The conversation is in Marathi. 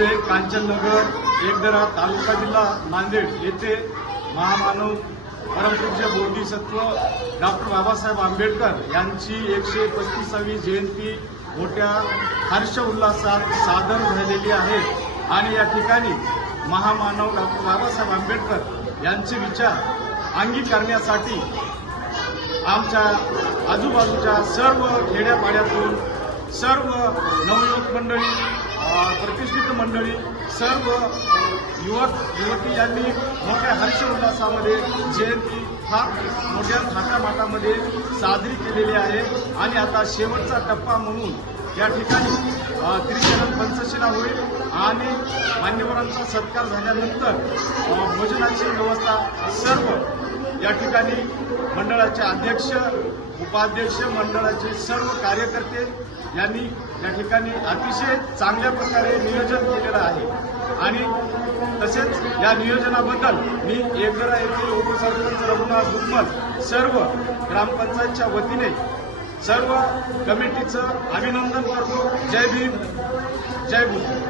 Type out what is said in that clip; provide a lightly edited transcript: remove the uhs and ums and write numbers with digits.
म्हणजे कांचननगर एकदरा तालुका जिल्हा नांदेड येथे महामानव परमपूज्य बोधिसत्व डॉक्टर बाबासाहेब आंबेडकर यांची 135वी जयंती मोठ्या हर्ष उल्हासात सादर झालेली आहे आणि या ठिकाणी महामानव डॉक्टर बाबासाहेब आंबेडकर यांचे विचार अंगीकारण्यासाठी आमच्या आजूबाजूच्या सर्व खेड्यापाड्यातून सर्व नवयुवक मंडळी, प्रतिष्ठित मंडळी, सर्व युवक युवती यांनी मोठ्या हर्ष उल्हासामध्ये जयंती फार मोठ्या थाटामाटामध्ये साजरी केलेली आहे आणि आता शेवटचा टप्पा म्हणून या ठिकाणी त्रिचरण पंचशिला होईल आणि मान्यवरांचा सत्कार झाल्यानंतर भोजनाची व्यवस्था सर्व या ठिकाणी मंडळाचे अध्यक्ष, उपाध्यक्ष, मंडळाचे सर्व कार्यकर्ते यांनी या ठिकाणी अतिशय चांगल्या प्रकारे नियोजन केलेलं आहे आणि तसेच या नियोजनाबद्दल मी एकदरा येथील उपसरपंच रघुनाथ दुग्मल सर्व ग्रामपंचायतच्या वतीने सर्व कमिटीचं अभिनंदन करतो. जय भीम, जय बुद्ध.